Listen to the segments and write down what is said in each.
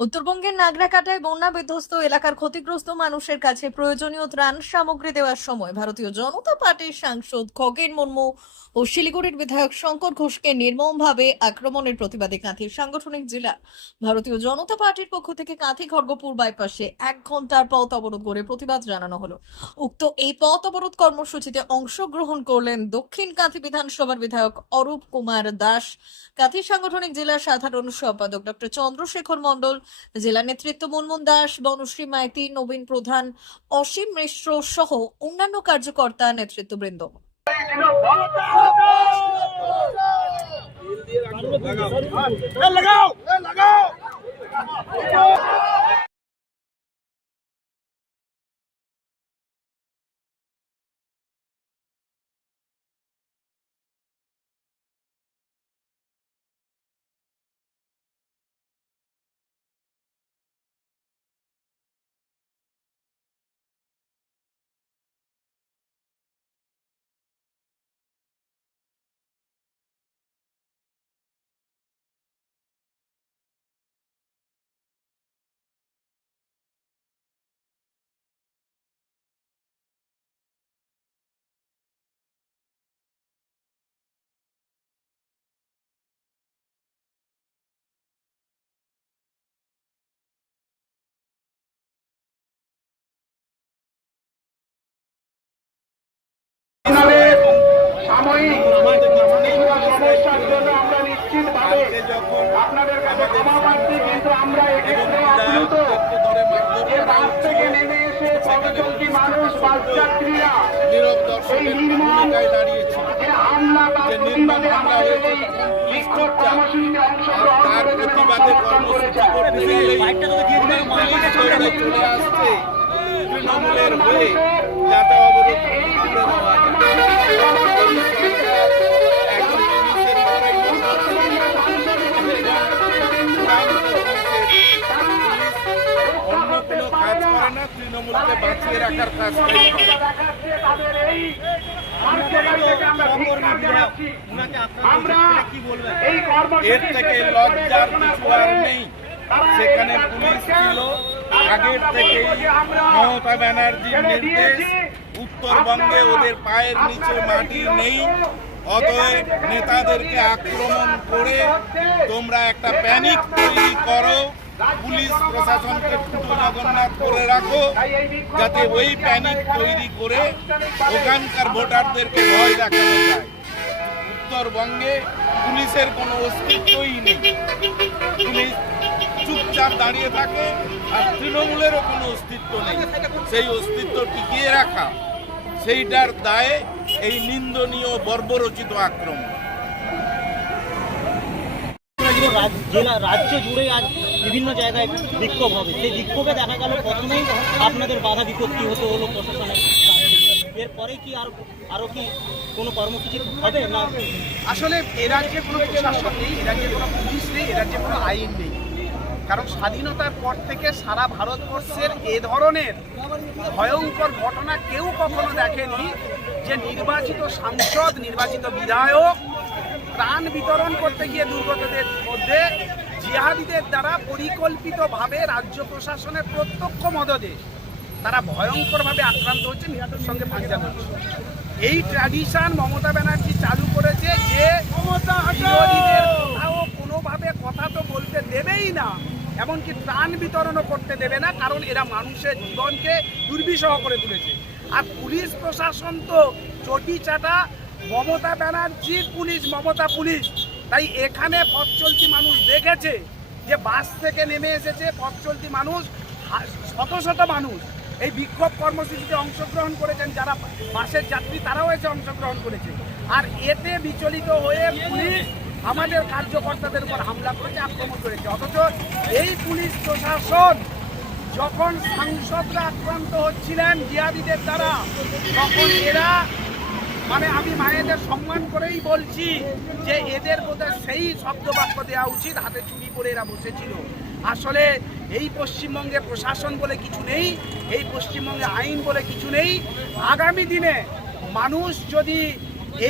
উত্তরবঙ্গের নাগরাকাটায় বন্যা বিধ্বস্ত এলাকার ক্ষতিগ্রস্ত মানুষের কাছে প্রয়োজনীয় ত্রাণ সামগ্রী দেওয়ার সময় ভারতীয় জনতা পার্টির সাংসদ খগেন মুর্মু ও শিলিগুড়ির বিধায়ক শঙ্কর ঘোষকে নির্মমভাবে আক্রমণের প্রতিবাদে কাঁথির সাংগঠনিক জেলা ভারতীয় জনতা পার্টির পক্ষ থেকে কাঁথি খড়গপুর বাইপাসে এক ঘণ্টার পথ অবরোধ করে প্রতিবাদ জানানো হলো। উক্ত এই পথ অবরোধ কর্মসূচিতে অংশগ্রহণ করলেন দক্ষিণ কাঁথি বিধানসভার বিধায়ক অরূপ কুমার দাস, কাঁথি সাংগঠনিক জেলার সাধারণ সম্পাদক ডক্টর চন্দ্রশেখর মণ্ডল জেলা নেতৃত্ব মনমোহন দাস, বনশ্রী মাইতি, নবীন প্রধান, অসীম মিশ্র সহ অন্যান্য কার্যকর্তা নেতৃত্ববৃন্দ। লাগাও! লাগাও! সাময়িক সমস্যার জন্য আমরা নিশ্চিতভাবে আপনাদের কাছে ক্ষমা পাচ্ছি কিন্তু আমরা এক্ষেত্রে আপ্লুত যে বাস থেকে নেমে এসে পথচলতি মানুষ বাস যাত্রীরা নীরব দর্শকের নির্মম ভূমিকায় দাঁড়িয়েছে যে হামলা তার প্রতিবাদে আমাদের এই বিক্ষোভ কর্মসূচিতে অংশগ্রহণ করেছেন এবং সমর্থন করেছেন। পুলিশ তৃণমূলকে বাঁচিয়ে রাখার এই এর থেকে লজ্জার কিছু আর নেই। সেখানে পুলিশ ছিল। আগের থেকেই মমতা ব্যানার্জির নির্দেশ উত্তরবঙ্গে ওদের পায়ের নিচে মাটি নেই। অতএব নেতাদেরকে আক্রমণ করে তোমরা একটা প্যানিক তৈরি করো। পুলিশ প্রশাসনকে আপনাদের জগন্নাথ করে রাখো, যাতে ওই প্যানিক তৈরি করে ওখানকার ভোটারদেরকে ভয় দেখানো যায়। উত্তরবঙ্গে পুলিশের কোনো অস্তিত্বই নেই। পুলিশ চুপচাপ দাঁড়িয়ে থাকে আর তৃণমূলেরও কোনো অস্তিত্ব নেই। সেই অস্তিত্ব টিকিয়ে রাখা, সেইটার দায়ে এই নিন্দনীয় বর্বরচিত আক্রমণ। জেলা রাজ্য জুড়ে আজ বিভিন্ন জায়গায় বিক্ষোভ হবে। সেই বিক্ষোভে দেখা গেল প্রথমেই আপনাদের বাধা বিপত্তি হতে হলো প্রশাসনের। এরপরে কি আর আরও কি কোনো কর্মসূচি হবে না? আসলে এ রাজ্যে কোনো প্রশাসন নেই, এ রাজ্যে কোনো পুলিশ নেই, এ রাজ্যে কোনো আইন নেই। কারণ স্বাধীনতার পর থেকে সারা ভারতবর্ষের এ ধরনের ভয়ঙ্কর ঘটনা কেউ কখনো দেখেনি যে নির্বাচিত সাংসদ, নির্বাচিত বিধায়ক প্রাণ বিতরণ করতে গিয়ে দুর্গতদের মধ্যে জিহাদিদের দ্বারা পরিকল্পিতভাবে রাজ্য প্রশাসনের প্রত্যক্ষ মদদে তারা ভয়ঙ্করভাবে আক্রান্ত হচ্ছে মৃত্যুর সঙ্গে পাঞ্জা করছে এই ট্র্যাডিশন মমতা ব্যানার্জি চালু করেছে যে কোথাও কোনোভাবে কথা তো বলতে দেবেই না এমনকি ত্রাণ বিতরণও করতে দেবে না কারণ এরা মানুষের জীবনকে দুর্বিষহ করে তুলেছে। আর পুলিশ প্রশাসন তো চটি চাটা মমতা ব্যানার্জির পুলিশ মমতা পুলিশ। তাই এখানে পথ মানুষ দেখেছে যে বাস থেকে নেমে এসেছে পথ চলতি মানুষ শত শত মানুষ। এই বিক্ষোভ কর্মসূচিতে অংশগ্রহণ করেছেন যারা বাসের যাত্রী, তারাও এসে অংশগ্রহণ করেছে। আর এতে বিচলিত হয়ে পুলিশ আমাদের কার্যকর্তাদের উপর হামলা করেছে, আক্রমণ করেছে। অথচ এই পুলিশ প্রশাসন যখন সাংসদরা আক্রান্ত হচ্ছিলেন জিয়াদিদের দ্বারা, তখন এরা মানে আমি মায়েদের সম্মান করেই বলছি যে এদের বোধহয় সেই শব্দ বাক্য দেওয়া উচিত, হাতে চুরি করে এরা বসেছিল। আসলে এই পশ্চিমবঙ্গে প্রশাসন বলে কিছু নেই, এই পশ্চিমবঙ্গে আইন বলে কিছু নেই। আগামী দিনে মানুষ যদি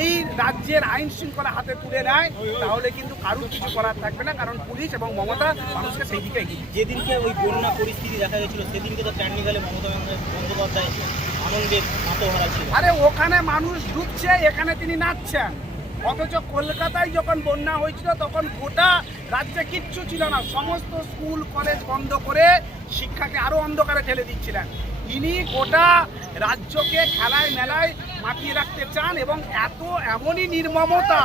এই রাজ্যের আইন শৃঙ্খলা হাতে তুলে নেয় তাহলে কিন্তু কারুর কিছু করার থাকবে না কারণ পুলিশ এবং মমতা মানুষকে সেই দিকে এগিয়ে যেদিনকে ওই বন্যা পরিস্থিতি দেখা গেছিল সেদিনকে তো ট্যান্ডিগালে মমতা বন্দ্যোপাধ্যায় আনন্দে আত্মহারা ছিল। আরে ওখানে মানুষ ঢুকছে এখানে তিনি নাচছেন। অথচ কলকাতায় যখন বন্যা হয়েছিল তখন গোটা রাজ্যে কিচ্ছু ছিল না। সমস্ত স্কুল কলেজ বন্ধ করে শিক্ষাকে আরও অন্ধকারে ঠেলে দিচ্ছিলেন। ইনি গোটা রাজ্যকে খেলায় মেলায় মাতিয়ে রাখতে চান এবং এত এমনই নির্মমতা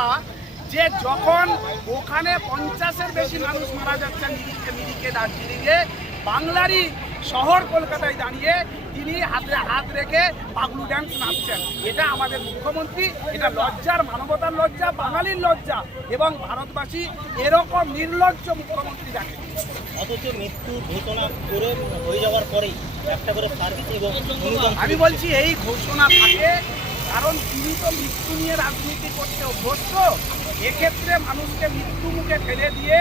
যে যখন ওখানে পঞ্চাশের বেশি মানুষ মারা যাচ্ছেন নিরিখে নিরিখে দার্জিলিংয়ে বাংলারই শহর কলকাতায় দাঁড়িয়ে তিনি হাতে হাত রেখে পাগলু ড্যান্স নাচছেন। এটা আমাদের মুখ্যমন্ত্রী এটা লজ্জার মানবতার লজ্জা বাঙালির লজ্জা এবং ভারতবাসী এরকম নির্লজ্জ মুখ্যমন্ত্রী দেখে অথচ মৃত্যু ঘোষণা করে হয়ে যাওয়ার পরেই একটা করে সার্ভিস এবং আমি বলছি এই ঘোষণা থাকে কারণ তিনি তো মৃত্যু নিয়ে রাজনীতি করতে অভ্যস্ত। এক্ষেত্রে মানুষকে মৃত্যু মুখে ফেলে দিয়ে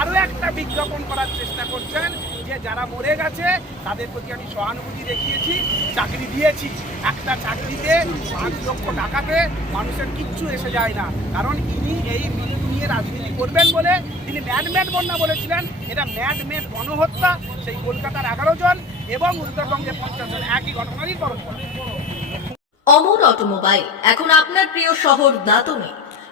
আরও একটা বিজ্ঞাপন করার চেষ্টা করছেন যে যারা মরে গেছে, তাদের প্রতি আমি সহানুভূতি দেখিয়েছি, চাকরি দিয়েছি। একটা চাকরিতে পাঁচ লক্ষ টাকাতে মানুষের কিচ্ছু এসে যায় না। কারণ ইনি এই মৃত্যু নিয়ে রাজনীতি করবেন বলে তিনি ম্যাডমেড বন্যা বলেছিলেন। এটা ম্যাডমেড গণহত্যা, সেই কলকাতার এগারো জন এবং উত্তরবঙ্গের পঞ্চাশ জন। একই ঘটনারই তরফ অমর অটোমোবাইল, এখন আপনার প্রিয় শহর দাতনে।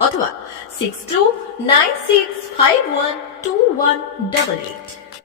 অথবা six two nine six five one two one double eight